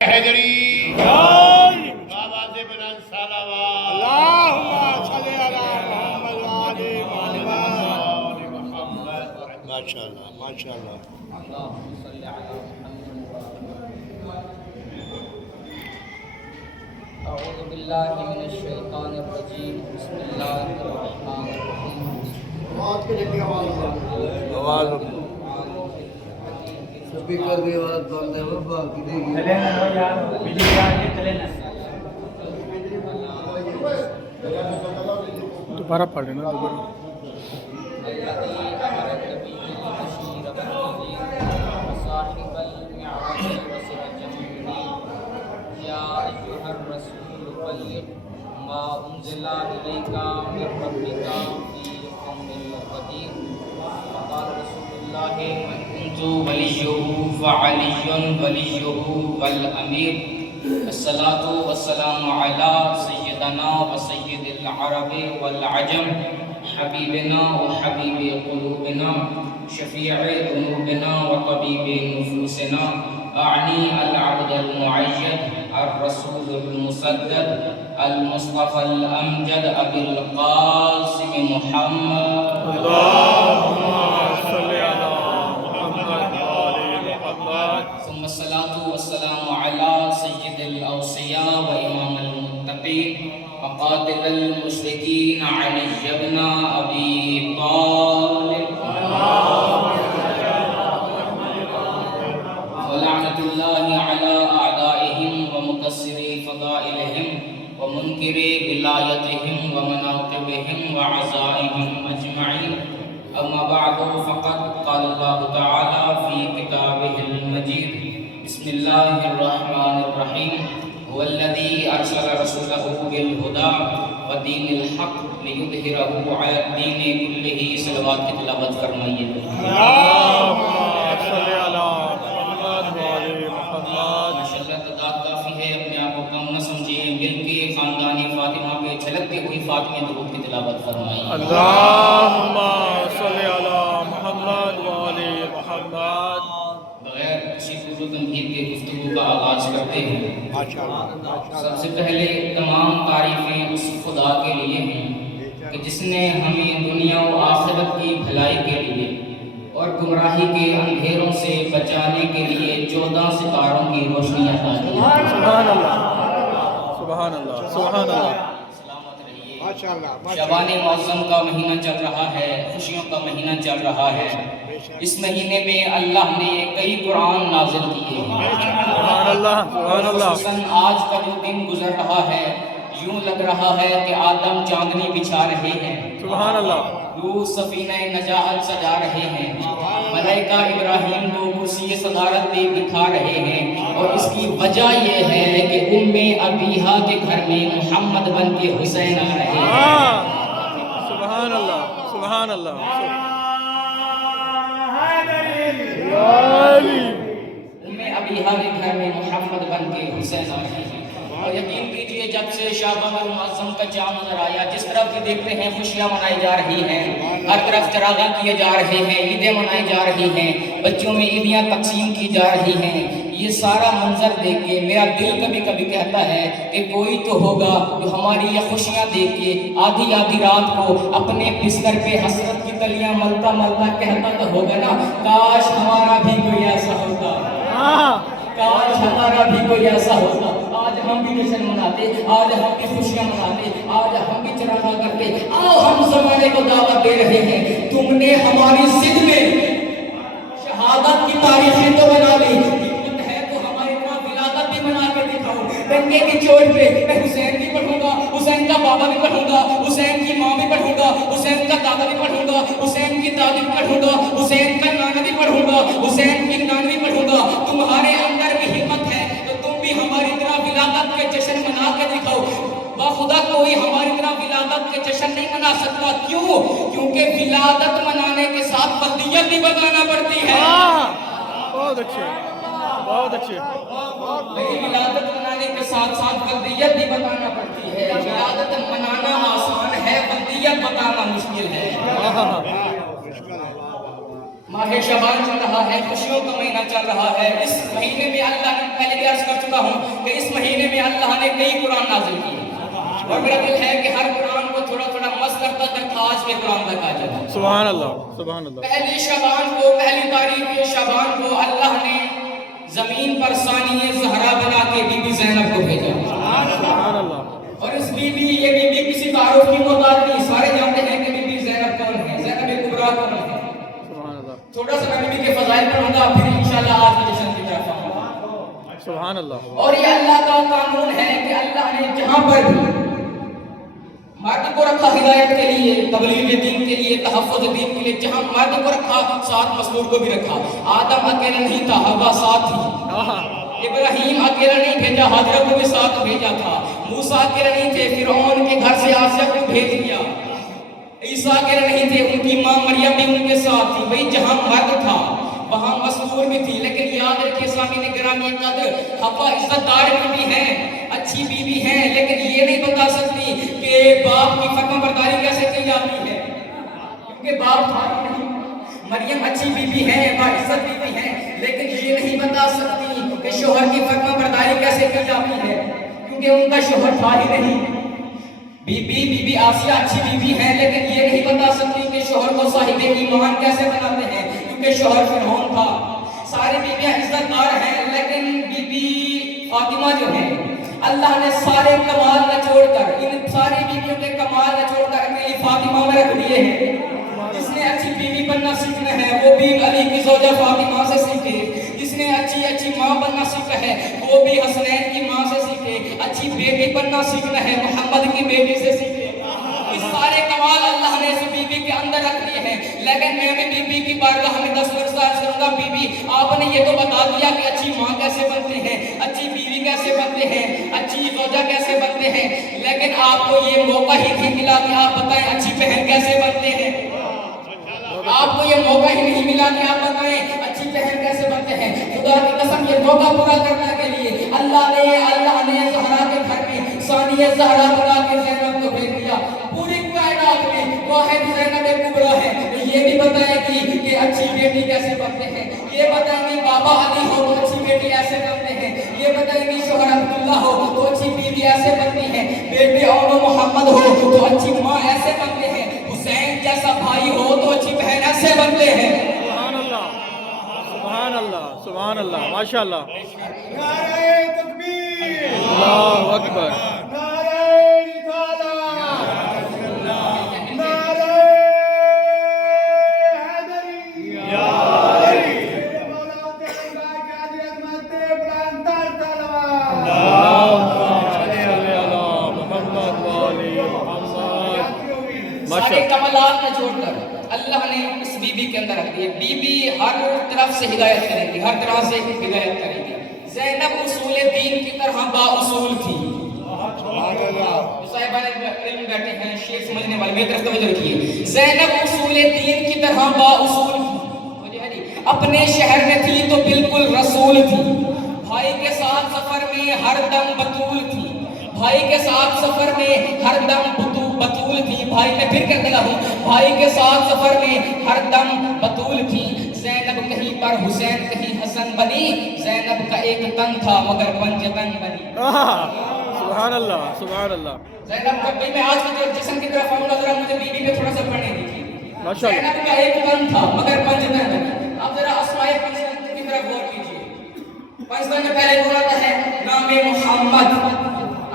حیدری بابا سے بلند صلوات اللہم صلی علی محمد وآل محمد. ماشاءاللہ ماشاءاللہ. اعوذ باللہ من الشیطان الرجیم. بسم اللہ الرحمن الرحیم. سپیکر کی آواز بند ہے وہ باقی دیکھیے دوبارہ پڑھ لینا دوبارہ. الذی امر النبی بالبشیر والنذیر وصاحب المعراج وسراجا منیر یا ایھا الرسول بلغ ما انزل الیک من ربک فی یوم القدیر. وقال رسول اللہ من کنت ولیہ فعلی ولیہ والامیر. الصلاۃ والسلام علی سیدنا و سید العرب والعجم حبیبنا و حبیب قلوبنا شفیع ذنوبنا و طبیب نفوسنا اعنی العبد المعید الرسول المسدد المصطفى الامجد ابی القاسم محمد. اللہم صلی علی محمد وآل محمد. ثم الصلاة والسلام على سيد الأوصياء وإمام المتقين وقاتل المشركين علي بن أبي طالب ولعنة الله على أعدائهم ومكسري فضائلهم ومنكري ولايتهم ومناقبهم وعزائهم أجمعين. أما بعد فقد قال الله تعالى في كتابه المجيد. بسم الله الرحمن الرحيم. هو الذي أرسل رسوله بالهدى ودين الحق ليظهره على الدين كله. صلوات کی تلاوت فرمائیے. اللہم صلی علی محمد وآل محمد. ماشاءاللہ تعداد کافی ہے، اپنے آپ کو کم نہ سمجھیے. مل کے خاندانی فاطمہ پہ چھلکتے ہوئی فاطمہ درود کی تلاوت فرمائیے. اللہم صلی علی محمد وآل محمد. بغیر کسی پرو تمہید کے گفتگو کا آغاز کرتے ہیں. سب سے پہلے تمام تعریفیں اس خدا کے لیے ہیں کہ جس نے ہمیں دنیا و آخرت کی بھلائی کے لیے اور گمراہی کے اندھیروں سے بچانے کے لیے 14 ستاروں کی روشنی عطا کی. سبحان اللہ سبحان اللہ سبحان اللہ. سلامت رہیے. ماشاءاللہ شعبان معظم کا مہینہ چل رہا ہے، خوشیوں کا مہینہ چل رہا ہے. اس مہینے میں اللہ نے کئی قرآن نازل کیے ہیں. سبحان اللہ سبحان اللہ. خصوصاً آج کا جو دن گزر رہا ہے یوں لگ رہا ہے کہ آدم چاندنی بچھا رہے ہیں، سبحان اللہ. روح سفینہ نجات سجا رہے ہیں، ملائکہ ابراہیم کو کرسی صدارت پہ بٹھا رہے ہیں. اور اس کی وجہ یہ ہے کہ ابیہا کے گھر میں محمد بن کے حسین آ رہے ہیں. سبحان اللہ سبحان اللہ. ابیہا کے گھر میں محمد بن کے حسین آ رہے ہیں. اور یقین کیجئے جب سے شعبان المعظم کا چاند نظر آیا، جس طرف بھی دیکھتے ہیں خوشیاں منائی جا رہی ہیں، ہر طرف چراغاں کیے جا رہے ہیں، عیدیں منائی جا رہی ہیں، بچوں میں عیدیاں تقسیم کی جا رہی ہیں. یہ سارا منظر دیکھ کے میرا دل کبھی کبھی کہتا ہے کہ کوئی تو ہوگا جو ہماری یہ خوشیاں دیکھ کے آدھی آدھی رات کو اپنے بستر پہ حسرت کی تلیاں ملتا ملتا کہتا تو ہوگا نا، کاش ہمارا بھی کوئی ایسا ہوتا، کاش ہمارا بھی کوئی ایسا ہوتا. آج ہم بھی جشن مناتے، آج ہم بھی خوشیاں مناتے، آج ہم بھی چراغاں کرتے. آؤ ہم زمانے کو دعوت دے رہے ہیں، تم نے ہماری ضد میں شہادت کی تاریخیں تو بنا لی، حکمت ہے تو ہماری طرح ولادت بھی بنا کے دکھاؤ. ڈنڈے کی چوٹ پہ میں حسین بھی پڑھوں گا، حسین کا بابا بھی پڑھوں گا، حسین کی ماں بھی پڑھوں گا، حسین کا دادا بھی پڑھوں گا، حسین کی دادی بھی پڑھوں گا، حسین کا نانا بھی پڑھوں گا، حسین کی نانی بھی پڑھوں گا. تمہارے اندر بھی ہمت ہے تو تم بھی ہماری طرح ولادت کے جشن منا کے دکھاؤ. خدا کوئی ہماری طرح ولادت کے جشن نہیں منا سکتا. کیوں؟ کیونکہ ولادت منانے کے ساتھ فردیت بھی بتانا پڑتی ہے. بہت اچھے بہت اچھے. ولادت منانے کے ساتھ ساتھ فردیت بھی بتانا پڑتی ہے. ولادت منانا آسان ہے، فردیت بتانا مشکل ہے. ماہ شعبان چل رہا ہے، خوشیوں کا مہینہ چل رہا ہے. اس مہینے میں اللہ نے، پہلے بھی عرض کر چکا ہوں کہ اس مہینے میں اللہ نے کئی قرآن نازل کیے، اور میرا دل ہے کہ ہر قرآن کو تھوڑا تھوڑا مس کرتا تک آج کے قرآن تک آ جائے. سبحان اللہ، سبحان اللہ. پہلی شعبان کو، پہلی تاریخ شعبان کو اللہ نے زمین پر ثانیہ زہرا بنا کے بی بی زینب کو بھیجا. سبحان اللہ. اور اس بی بی، یہ بی بی کسی تعارف کی محتاج نہیں، سارے جانتے ہیں کہ بی بی زینب کون ہے، زینب کبریٰ کون ہے. سبحان اللہ. تھوڑا سا میں بی بی کے فضائل پڑھوں گا، پھر انشاءاللہ آج کے جشن کی طرف آؤں گا. سبحان اللہ. اور یہ اللہ کا قانون ہے کہ اللہ نے جہاں پر بھی مرد کو رکھا ہدایت کے لیے، تبلیغ دین کے لیے، تحفظ دین کے لیے، جہاں مرد کو رکھا ساتھ مصلوب کو بھی رکھا. آدم اکیلا نہیں تھا، حوا ساتھ تھی. ابراہیم اکیلا نہیں بھیجا، حضرت کو بھی ساتھ بھیجا تھا. موسیٰ اکیلا نہیں تھے، فرعون کے گھر سے آسیہ کو بھیج دیا. عیسیٰ اکیلا نہیں تھے، ان کی ماں مریم بھی ان کے ساتھ تھی. بھئی جہاں مرد تھا وہاں مستور بھی تھی. لیکن یاد رکھیے سامعین گرامی قدر، حوا عزت دار بیوی ہیں، اچھی بیوی ہیں، لیکن یہ نہیں بتا سکتی کہ باپ کی فرما برداری کیسے کی جاتی ہے، کیونکہ باپ تھا ہی نہیں. مریم اچھی بیوی ہیں، باعزت بیوی ہیں، لیکن یہ نہیں بتا سکتی کہ شوہر کی فرما برداری کیسے کی جاتی ہے، کیونکہ ان کا شوہر تھا ہی نہیں. بی بی آسیہ اچھی بیوی ہیں، لیکن یہ نہیں بتا سکتی کہ شوہر کو صاحب ایمان کیسے بناتے ہیں، کیونکہ شوہر فرعون تھا. ساری بیویاں عزت دار ہیں، لیکن بی بی فاطمہ جو ہے، اللہ نے سارے کمال نچوڑ کر، ان ساری بیویوں کے کمال نچوڑ کر اکیلی فاطمہ میں رکھ دیے ہیں. جس نے اچھی بیوی بننا سیکھنا ہے وہ بھی علی کی زوجہ فاطمہ سے سیکھے. جس نے اچھی ماں بننا سیکھنا ہے وہ بھی حسنین کی ماں سے سیکھے. اچھی بیٹی بننا سیکھنا ہے محمد کی بیٹی سے سیکھے. اس سارے کمال اللہ نے اس بیوی کے اندر رکھ دیے ہیں. لیکن میں بھی بیوی کی بارگاہ میں 10 مرتبہ عرض کروں گا، بیوی آپ نے یہ تو بتا دیا کہ اچھی ماں کیسے بنتے ہیں، اچھی بیوی کیسے بنتے ہیں، اچھی زوجہ کیسے بنتے ہیں، لیکن آپ کو یہ موقع ہی نہیں ملا کہ آپ بتائیں اچھی بہن کیسے بنتے ہیں. آپ کو یہ موقع ہی نہیں ملا کہ آپ بتائیں اچھی بہن کیسے بنتے ہیں. خدا کی قسم یہ موقع پورا کرنے کے لیے اللہ نے زہرا کے گھر میں ثانیہ زہرا بنا کے زینب کو بھیج دیا. پوری کائنات میں واحد زینب کبریٰ ہے. یہ بھی بتائیں گی کہ اچھی بیٹی کیسے بنتے ہیں، یہ بتائیں گی بابا علی ہو تو اچھی بیٹی ایسے بنتے ہیں، یہ بتائیں گی شوہر عبداللہ ہو تو اچھی بیوی ایسے بنتی ہے، بیٹے اور محمد ہو تو اچھی ماں ایسے بنتے ہیں، حسین جیسا بھائی ہو تو اچھی بہن ایسے بنتے ہیں. سبحان اللہ، سبحان اللہ، سبحان اللہ، ماشاء اللہ. نعرہ تکبیر، اللہ اکبر. نعرہ رسالت، نعرہ حیدری، میرے مولا تیرا کیا عظمت بلند تر تلوار. محمد والی محمد. سارے کمالات میں جوڑ کر اللہ نے اس بی بی کے اندر رکھ دیا. بی بی ہر طرف سے ہدایت کرے گی، ہر طرح سے ہدایت کرے گی. زینب اصول دین کی طرح با اصول تھی. صاحبان علم بیٹھے ہیں، شیخ سمجھنے والے، میری طرف توجہ رکھیے. زینب اصول دین کی طرح با اصول تھی. اپنے شہر میں تھی تو بالکل رسول تھی. بھائی کے ساتھ سفر میں ہر دم بطول تھی. بھائی کے ساتھ سفر میں ہر دم بطول تھی. بھائی میں پھر کہنے لگا ہوں، بھائی کے ساتھ سفر میں ہر دم بطول تھی. زینب کہیں پر حسین کہیں حسن بنی. زینب کا ایک تن تھا مگر پنجتن بنی. سبحان اللہ، سبحان اللہ. زینب کا، میں آج کے جسم کی طرف آؤں گا، ذرا مجھے بی بی پہ تھوڑا سا پڑھنے دیجیے. ماشاء اللہ. زینب کا ایک تن تھا مگر پنجتن بنی. اب ذرا اسماء پنجتن کی طرف غور کیجیے. پنجتن میں پہلے بولا ہے نام محمد.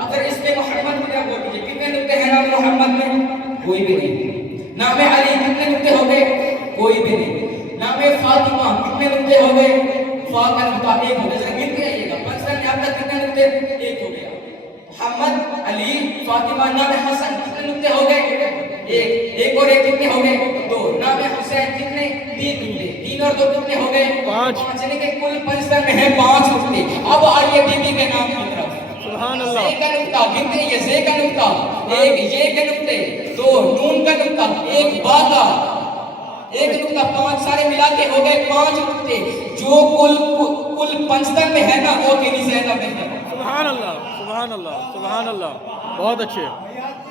اگر اس میں محمد کی طرف غور کیجیے، کتنے نقطے ہیں نام محمد میں؟ کوئی بھی نہیں. نام علی کتنے نقطے ہو گئے؟ کوئی بھی نہیں. نام فاطمہ کتنے نقطے ہو گئے؟ فاطمہ نقطہ ایک ہو گیا. ذرا گن کے آئیے گا، پنجتن میں اب تک کتنے نقطے؟ ایک ہو گیا. محمد، علی، فاطمہ. نام حسن کتنے نقطے ہو گئے؟ ایک اور ایک کتنے ہو گئے؟ 2. نام حسین کتنے؟ 3 نقطے. 3 اور 2 کتنے ہو گئے؟ 5. یعنی کہ کل پنجتن میں ہے 5 نقطے. اب آئیے بی بی کے نام کی طرف. سبحان اللہ. زے کا نقطہ گنتے، یہ زے کا نقطہ، ایک یہ کے نقطے، 2 نون کا نقطہ، ایک با کا ایک نقطہ، 5 سارے ملا کے ہو گئے 5 نقطے. جو کل پنجتن میں ہے نا وہ کنی زینب میں ہے. سبحان اللہ، سبحان اللہ، سبحان اللہ. بہت اچھے.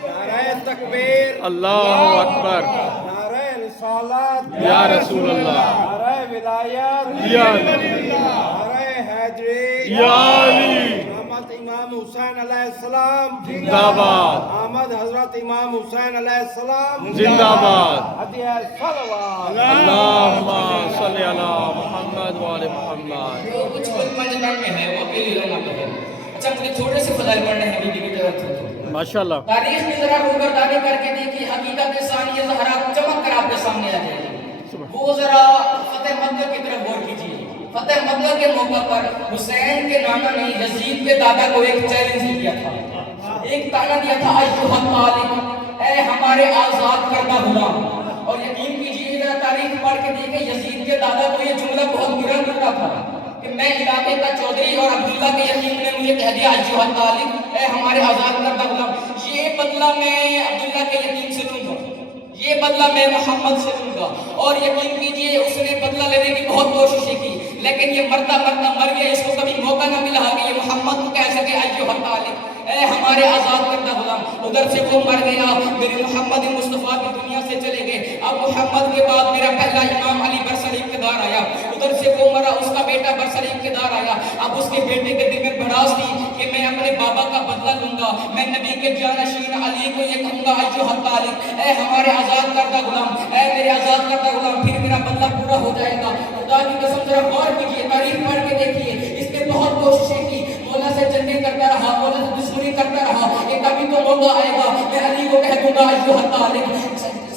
نعرہ تکبیر، اللہ اکبر. نعرہ رسالت یا رسول اللہ نعرہ ولایت یا نعرہ حیدری یا علی آمد امام حسین علیہ السلام زندہ باد آمد حضرت امام حسین علیہ السلام زندہ باد ہدیہ صلوات اللہم صلی علی محمد وآل محمد جو کچھ مجمع میں ہے وہ اپنے لیے نہ ہے. اچھا مجھے تھوڑے سے فضائل پڑھنے ہیں بیوی کی طرف سے. ماشاءاللہ تاریخ میں ذرا روگردانی کر کے دیکھیے حقیقت ثانیہ زہرا چمک کر آپ کے سامنے آ جائے گی. وہ ذرا فتح مکہ کی طرف غور کیجیے. فتح مکہ کے موقع پر حسین کے نانا نے یزید کے دادا کو ایک چیلنج دیا تھا, ایک تانا دیا تھا ایھا الطالب, اے ہمارے آزاد کردہ غلام. اور یقین کیجیے ذرا تاریخ پڑھ کے دیکھیں یزید کے دادا کو یہ جملہ بہت برا لگتا تھا کہ میں علاقے کا چودھری اور عبداللہ کے یقین نے مجھے کہہ دیا ایھا الطالب, اے ہمارے آزاد کردہ غلام. یہ بدلہ میں عبداللہ کے یقین سے لوں گا, یہ بدلہ میں محمد سے لوں گا. اور یقین کیجئے اس نے بدلہ لینے کی بہت کوششیں کی, لیکن یہ مرتا مرتا مر گیا. اس کو کبھی موقع نہ ملا کہ یہ محمد کو کہہ سکے ایھا الطالب, اے ہمارے آزاد کردہ غلام. ادھر سے وہ مر گیا, میرے محمد مصطفیٰ کی دنیا سے چلے گئے. اب محمد کے بعد میرا پہلا امام علی برسر اقتدار آیا. ادھر سے وہ مرا, اس کا بیٹا برسر اقتدار آیا. اب اس کے بیٹے کے دل میں بڑاس تھی کہ میں اپنے بابا کا بدلہ لوں گا, میں نبی کے جانشین علی کو یہ کہوں گا ایھا الطالب, اے ہمارے آزاد کردہ غلام, اے میرے آزاد کردہ غلام, پھر میرا بدلہ پورا ہو جائے گا. خدا کی قسم ذرا غور کیجیے, تاریخ پڑھ کے دیکھیے. اس نے بہت کوششیں کی, مولا سے جنگیں کرتا رہا, مولا سے دشمنی کرتا رہا کہ کبھی تو موقع آئے گا میں علی کو کہہ دوں گا ایھا الطالب.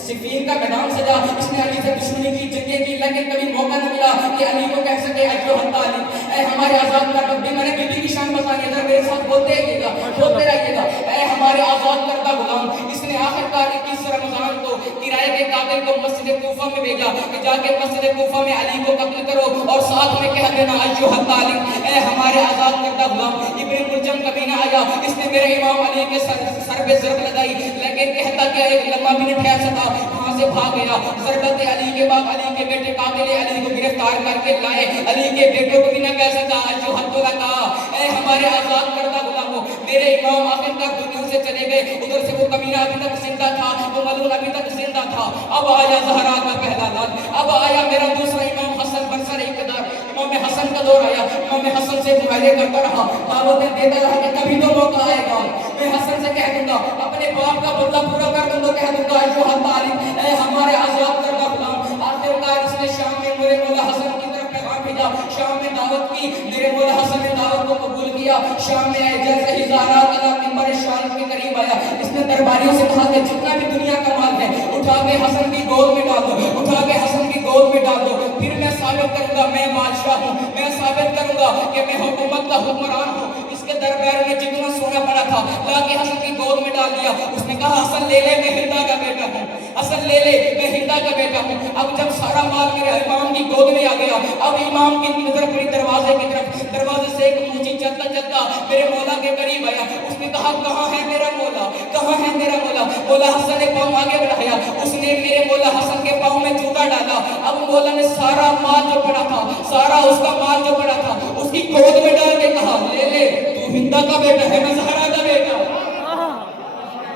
صفین کا میدان سجا, اس نے علی سے دشمنی کی, جنگیں کی, لیکن کبھی موقع نہ ملا کہ علی کو کہہ سکے ایھا الطالب, اے ہمارے آزاد کردہ. میں نے بیوی کی شان بتانی ہے, ذرا میرے ساتھ بولتے رہیے گا, بولتے رہیے گا. اے ہمارے آزاد کردہ غلام. اس نے آخرکار 21 رمضان کو کرائے کے قاتل کو مسجد کوفہ میں بھیجا کہ جا کے مسجد کوفہ میں علی کو قتل کرو اور ساتھ میں کہہ دینا ایھا الطالب, اے ہمارے آزاد کردہ غلام. ابن ملجم کبھی نہ آیا, اس نے میرے امام علی کے سر پہ ضرب لگائی, لیکن کہتا کیا ایک لمحہ بھی نہیں ٹھہر سکا, وہاں سے بھاگ گیا. ضربت علی کے بعد علی کے بیٹے قاتل علی کو گرفتار کر کے لائے. علی کے بیٹوں کو بھی نہ کہہ سکا ایھا الطالب, اے ہمارے آزاد کردہ غلاموں. میرے امام آخرکار دنیا سے چلے گئے. ادھر سے وہ کمینہ ابھی تک زندہ تھا, وہ ملعون ابھی تک زندہ تھا. اب آیا زہرا کا پہلا لال, اب آیا میرا دوسرا امام حسن برسر اقتدار. امام حسن کا دور آیا, امام حسن سے معاہدے کرتا رہا, دعوتیں دیتا رہا کہ کبھی تو موقع آئے گا میں حسن سے کہہ دوں گا, اپنے باپ کا بدلہ پورا کر دوں گا, کہہ دوں گا ایھا الطالب, اے ہمارے آزاد کردہ غلام. آخرکار اس نے شام میں میرے مولا حسن کی طرف پیغام بھیجا, شام میں دعوت کی, میرے مولا حسن نے دعوت کو قبول کیا. شام میں آئے, جیسے ہی زہرا تعالیٰ منبر شان کے قریب آیا, اس نے درباریوں سے کہا کہ جتنا بھی دنیا کا مال ہے اٹھا کے حسن کی گود میں ڈال دو, اٹھا کے حسن کی گود میں ڈال دو. پھر میں ثابت کروں گا میں بادشاہ ہوں, میں ثابت کروں گا کہ میں حکومت کا حکمران ہوں. اس کے دربار میں جتنا سونا پڑا تھا لا کے حسن کی گود میں ڈال دیا. اس نے کہا حسن لے لے, میں ہندا کا بیٹا ہوں, حسن لے لے, میں ہندا کا بیٹا ہوں. اب جب سارا مال میرے امام کی گود میں آ گیا, اب امام کی نظر پڑی دروازے کی طرف. دروازے سے ایک موچی چلتا چلتا میرے مولا کے قریب آیا. اس نے کہا کہاں ہے میرا مولا, کہاں ہے میرا مولا. مولا حسن نے پاؤں آگے بڑھایا, اس نے میرے مولا حسن کے پاؤں میں جوتا ڈالا. اب مولا نے سارا مال جو پڑا تھا, سارا اس کا مال جو پڑا تھا اس کی گود میں ڈال کے کہا لے لے, تو ہندا کا بیٹا ہے, میں زہرا کا بیٹا ہوں.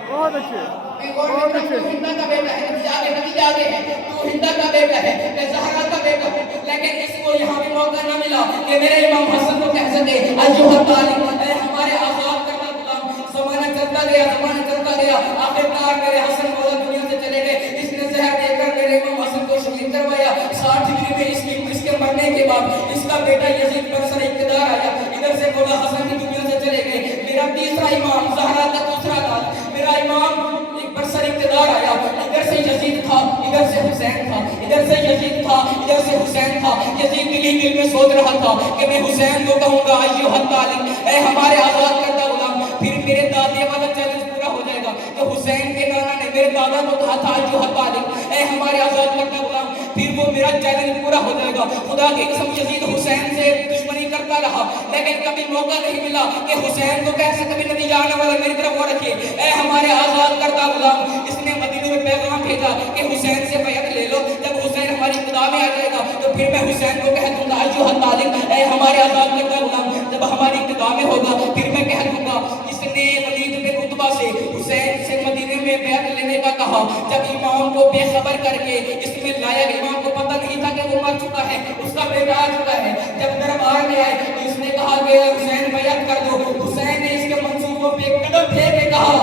بہت اچھے تو ہندا کا بیٹا ہے, نبی جاگے ہے, تو ہندا کا بیٹا ہے, میں زہرا کا بیٹا ہوں. لیکن اس کو یہاں بھی موقع نہ ملا کہ میرے امام حسن کو کہہ سکے ایھا الطالب, اے ہمارے آزاد کردہ غلام. زمانہ چلتا گیا, زمانہ چلتا گیا, آخرکار میرے حسن مولا دنیا سے چلے گئے. اس نے زہر دے کر میرے امام حسن کو شہید کروایا. 60 ہجری میں اس کے مرنے کے بعد اس کا بیٹا یزید برسر اقتدار آیا. ادھر سے مولا حسن کی دنیا سے چلے گئے. میرا تیسرا امام زہرا کا دوسرا لال, میرا امام ایک برسر اقتدار آیا. ادھر سے یزید تھا, ادھر سے حسین تھا, ادھر سے یزید تھا, ادھر سے حسین تھا. یزید دل میں سوچ رہا تھا کہ میں حسین کو کہوں گا ایھا الطالب, اے ہمارے آزاد کردہ غلام. پھر میرے دادے والا چیلنج پورا ہو جائے گا کہ حسین کے نانا نے میرے دادا کو کہا تھا ایھا الطالب, اے ہمارے آزاد کردہ غلام. پھر وہ میرا چیلنج پورا ہو جائے گا. خدا کی قسم یزید حسین سے دشمنی کرتا رہا, لیکن کبھی موقع نہیں ملا کہ حسین کو کہہ سکے کبھی نبی جانے والا میری طرف وہ رکھے, اے ہمارے آزاد کردہ غلام. اس نے مدینے میں پیغام بھیجا کہ حسین سے بیعت لے لو, جب حسین ہماری ابتدا میں آ جائے گا تو پھر میں حسین کو کہہ دوں گا ایھا الطالب, اے ہمارے آزاد کردہ غلام. جب ہماری ابتدا میں ہوگا پھر میں کہہ دوں گا. اس نے ولید بن عتبہ سے حسین سے مدینے میں بیعت لینے کا کہا. جب امام عوام کو بے خبر کر کے اس میں لایا گیا۔ امام کو پتہ نہیں تھا کہ وہ مر چکا ہے، اس کا بیٹا آ چکا ہے۔ جب دربار میں آئے تو اس نے کہا کہ حسین بیعت کر دو۔ حسین نے اس کے منصوبوں پہ ایک قدم پھیر کے کہا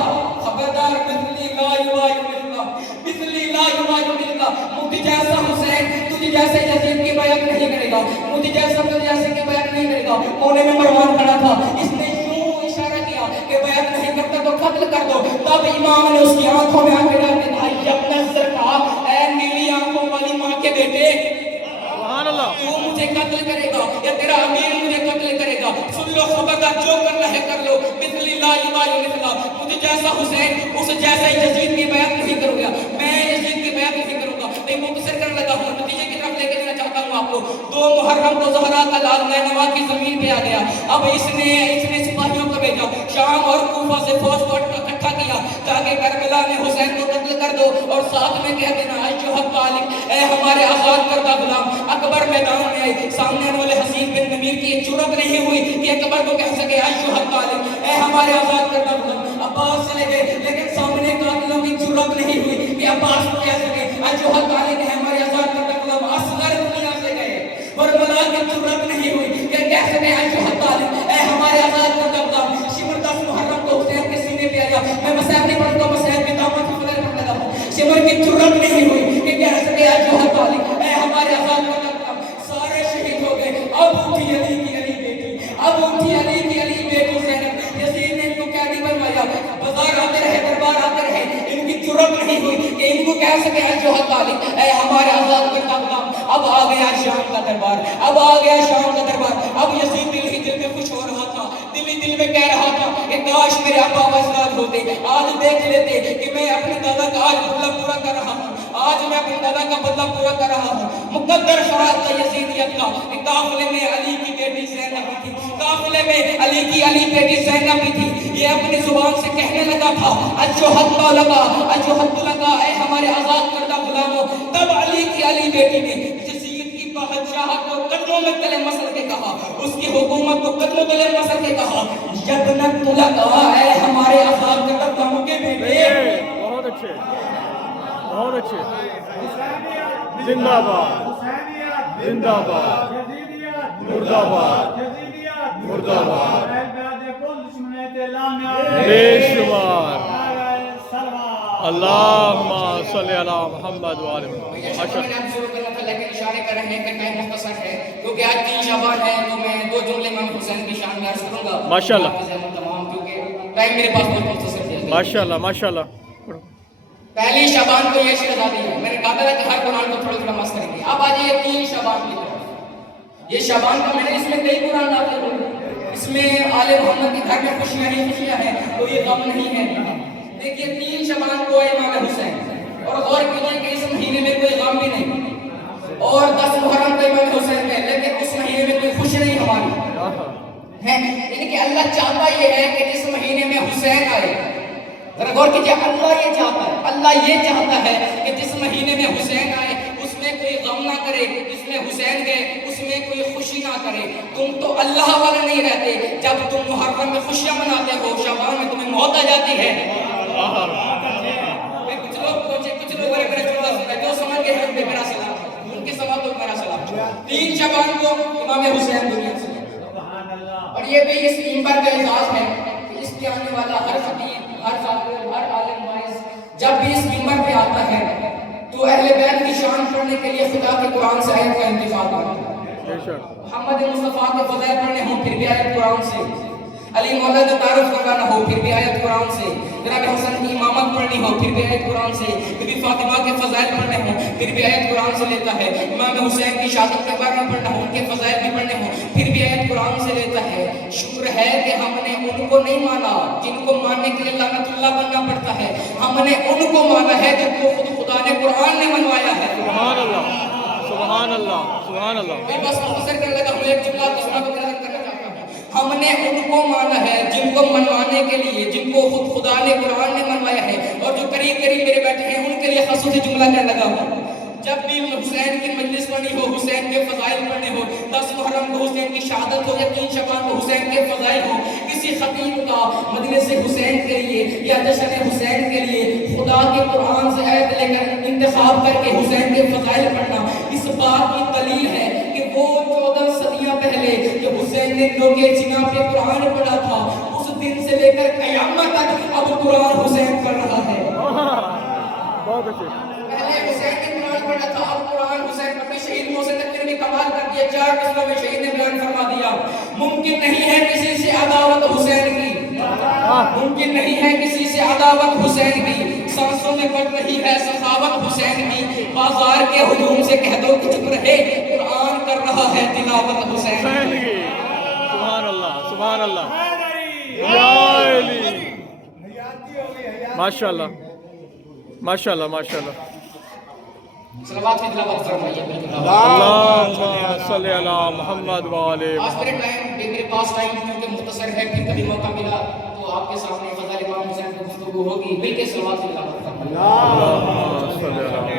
خبردار مثلی لا یبایعک، مثلی لا یبایعک، مجھ جیسا حسین تجھ جیسے یزید کی بیعت نہیں کرے گا، مجھ جیسا تجھ جیسے کی بیعت نہیں کرے گا۔ کونے میں مروان کھڑا تھا، اس نے یوں اشارہ کیا کہ بیعت نہیں کرتا تو قتل کر دو۔ تب امام نے اس کی آنکھوں میں آنکھیں ڈال کے کہا اپنا سر کہا اے نیلی آنکھوں والی ماں کے بیٹے، سبحان اللہ، تو مجھے قتل کرے گا یا تیرا امیر مجھے قتل کرے گا؟ سن لو خبردار، جو کرنا ہے کر لو، مثلی لا یبایعک، مجھے جیسا حسین اس جیسا یزید کی بیعت نہیں کروں گا، میں یزید کی بیعت نہیں کروں گا۔ میں مختصر کرنے لگا ہوں، نتیجے کی طرف لے کے جانا چاہتا ہوں آپ کو۔ 2 محرم کو زہرا کا لال نینوا کی زمین پہ آ گیا۔ اب اس نے سپاہیوں کو بھیجا، شام اور کوفہ سے فوج کو اکٹھا کیا تاکہ کربلا میں حسین کو قتل کر دو اور ساتھ میں کہہ دینا ایھا طالب، اے ہمارے آزاد کردہ غلام۔ اکبر میدان میں آئے، سامنے والے حسین بن نمیر کی ایک جرأت نہیں ہوئی کہ اکبر کو کہہ سکے ایھا طالب، اے ہمارے آزاد کردہ غلام۔ عباس چلے گئے لیکن سامنے قاتلوں کی جرأت نہیں ہوئی کہ عباس کو کہہ سکے ایھا طالب، اے ہمارے آزاد کردہ غلام۔ اصغر دنیا سے گئے اور ملا کی جرأت نہیں ہوئی کہ کہہ سکے ایھا طالب، اے ہمارے آزاد کردہ غلام۔ شمر 10 محرم کو حسین کے سینے پہ آیا، میں مسائب نہیں پڑھتا، مسائب کی دعوت کی فضل پڑھ لیتا ہوں۔ شمر کی جرأت نہیں ہوئی کہ کہہ سکے ایھا طالب، اے ہمارے آزاد کردہ غلام۔ سارے شہید ہو گئے، اب اٹھی علی کی علی بیٹی، اب اٹھی علی کی علی بیٹی زینب۔ یزید نے ان کو قیدی بنوایا، بازار آتے رہے، دربار آتے رہے، ان کی جرأت نہیں ہوئی کہ ان کو کہہ سکے ایھا طالب، اے ہمارے آزاد کردہ غلام۔ اب آ گیا شام کا دربار، اب آ گیا شام کا دربار۔ اب یزید دل ہی دل میں خوش ہو رہا تھا، دل ہی دل میں کہہ رہا تھا کہ کاش میرے ابا و اجداد ہوتے، آج دیکھ لیتے کہ میں اپنے دادا کا آج بدلہ پورا کر رہا ہوں، آج میں اپنے دادا کا بدلہ پورا کر رہا ہوں۔ مقدر فرات تھا یزیدیت کا کہ قافلے میں علی کی بیٹی زینب بھی تھی، قافلے میں علی کی علی بیٹی زینب بھی تھی۔ یہ اپنی زبان سے کہنے لگا تھا اجہد لگا، اجہد لگا، اے ہمارے آزاد کردہ غلاموں۔ تب علی کی علی بیٹی نے یزید کی بادشاہت کو قدموں میں تلے مسل کے کہا، اس کی حکومت کو قدموں تلے مسل کے کہا یبنت لگا، اے ہمارے آزاد کردہ غلاموں کے بیٹے۔ بہت اچھے، بہت اچھے، زندہ باد، زندہ باد، مرد آباد، مرد آباد، بے شمار۔ اللہم صلی علی محمد وآل محمد۔ نام شروع کرنا تھا لیکن اشارے کر رہے ہیں کہ ٹائم مختصر ہے، کیونکہ آج 3 شعبان ہے تو میں 2 جملے امام حسین کی شان میں عرض کروں گا ماشاءاللہ، تمام، کیونکہ ٹائم میرے پاس بہت مختصر ہے۔ ماشاءاللہ، ماشاءاللہ۔ پہلی شعبان کو یہ شہزادی ہے، میں نے کہا تھا کہ ہر قرآن کو تھوڑا تھوڑا مس کریں گے۔ اب آج یہ 3 شعبان کی طرف، یہ شعبان کا میں نے اس میں کئی قرآن داخل ہوئے، اس میں آل محمد کے گھر میں خوشیاں ہی خوشیاں ہیں، تو یہ غم نہیں ہے۔ دیکھیے 3 شعبان کو امام حسین، اور غور کیجئے کہ اس مہینے میں کوئی غم بھی نہیں، اور 10 محرم کو امام حسین میں، لیکن اس مہینے میں کوئی خوشی نہیں ہماری ہے، یعنی کہ اللہ چاہتا یہ ہے کہ جس مہینے میں حسین آئے، ذرا غور کیجئے، اللہ یہ چاہتا ہے، اللہ یہ چاہتا ہے کہ جس مہینے میں حسین آئے اس میں کوئی غم نہ کرے، جس میں حسین گئے اس میں کوئی خوشی نہ کرے۔ تم تو اللہ والے نہیں رہتے، جب تم محرم میں خوشیاں مناتے ہو، شعبان میں تمہیں موت آ جاتی ہے۔ کچھ لوگ پہنچے، کچھ لوگ میرے جملہ سنا، جو سمجھ گئے ہیں ان پہ میرا سلام، ان کے سوال تو میرا سلام۔ 3 شعبان کو امام حسین دنیا سے، اور یہ بھی اس منبر کا اعزاز ہے کہ اس کے آنے والا ہر خطیب، ہر ذاکر، ہر عالم واعظ جب بھی اس منبر پہ آتا ہے تو اہل بیت کی شان پڑھنے کے لیے خدا کے قرآن سے آیت کا انتخاب کرتا ہے۔ محمد مصطفیٰ کے فضائل پڑھنے ہوں پھر بھی آیت قرآن سے، علی مولا کا تعارف کروانا ہو پھر بھی آیت قرآن سے، جناب حسن کی امامت پڑھنی ہو پھر بھی آیت قرآن سے، بی بی فاطمہ کے فضائل پڑھنے ہوں پھر بھی آیت قرآن سے لیتا ہے، امام حسین کی شہادت کے بارے میں پڑھنا ہو، ان کے فضائل بھی پڑھنے ہوں پھر بھی آیت قرآن سے لیتا ہے۔ شکر ہے کہ ہم نے ان کو نہیں مانا جن کو ماننے کے لیے لعنت اللہ بننا پڑتا ہے، ہم نے ان کو مانا ہے جن کو خود خدا نے قرآن نے منوایا ہے۔ سبحان اللہ، سبحان اللہ، سبحان اللہ۔ میں بس مختصر کرنے لگا ہوں، ایک جملہ دوسرا کو کرنا چاہتا ہوں۔ ہم نے ان کو مانا ہے جن کو منوانے کے لیے، جن کو خود خدا نے قرآن نے منوایا ہے، اور جو قریب قریب میرے بیٹھے ہیں ان کے لیے خصوصی جملہ کرنے لگا ہوں۔ جب بھی حسین کی مجلس پڑھنی ہو، حسین کے فضائل پڑھنے ہو، 10 محرم کو حسین کی شہادت ہو یا 3 شعبان کو حسین کے فضائل ہو، کسی خطیب کا مجلس حسین کے لیے یا جشن حسین کے لیے خدا کے قرآن سے آیت لے کر انتخاب کر کے حسین کے فضائل پڑھنا اس بات کی دلیل ہے کہ وہ 14 صدیاں پہلے کہ حسین نے نوکے چنا پہ قرآن پڑھا تھا، اس دن سے لے کر قیامت تک اب قرآن حسین پڑھ رہا ہے۔ بہت اچھے۔ پہلے حسین نے قرآن پڑھا تھا، اب قرآن حسین پڑھ کے شہید محسن تقوی نے کمال کر دیا۔ 4 قصوں میں شہید نے بیان فرما دیا ممکن نہیں ہے کسی سے عداوت حسین کی، ممکن نہیں ہے کسی سے عداوت حسین کی، سانسوں میں بڑھ رہی ہے سخاوت حسین کی، بازار کے ہجوم سے کہہ دو کہ چپ رہے، قرآن کر رہا ہے تلاوت حسین کی۔ سبحان اللہ، سبحان اللہ، یا علی، ماشاء اللہ، ماشاء اللہ، ماشاء اللہ۔ صلوات کی تلاوت فرمائیے بالکل۔ اللہم صلی علی محمد وآلہ آج میرے پاس ٹائم کیونکہ مختصر ہے، پھر کبھی موقع ملا تو آپ کے سامنے فضائل امام حسین کی گفتگو ہوگی، مل کے صلوات کی تلاوت فرمائیے۔ محمد صلی علی